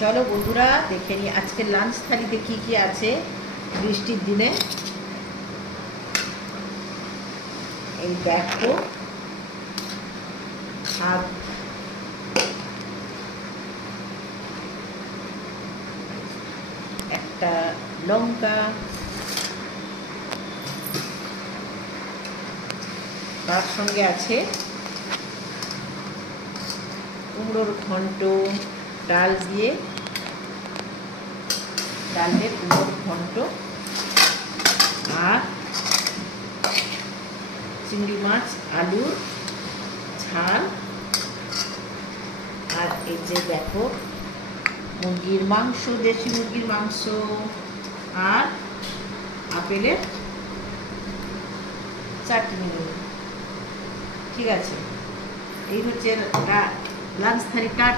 চলো বন্ধুরা দেখে নিই আজকের লাঞ্চ থালিতে কি কি আছে বৃষ্টির দিনে। এই দেখো আর একটা লঙ্কা, তার সঙ্গে আছে কুমড়োর ঘন্ট, ডাল দিয়ে কুমড়োর ঘন্ট, আর চিংড়ি মাছ আলুর ঝাল, আর এই যে দেখো মুরগির মাংস, দেশি মুরগির মাংস, আর আপেলের চাটনি। ঠিক আছে, এই হচ্ছে লাঞ্চ থালি। টাটা।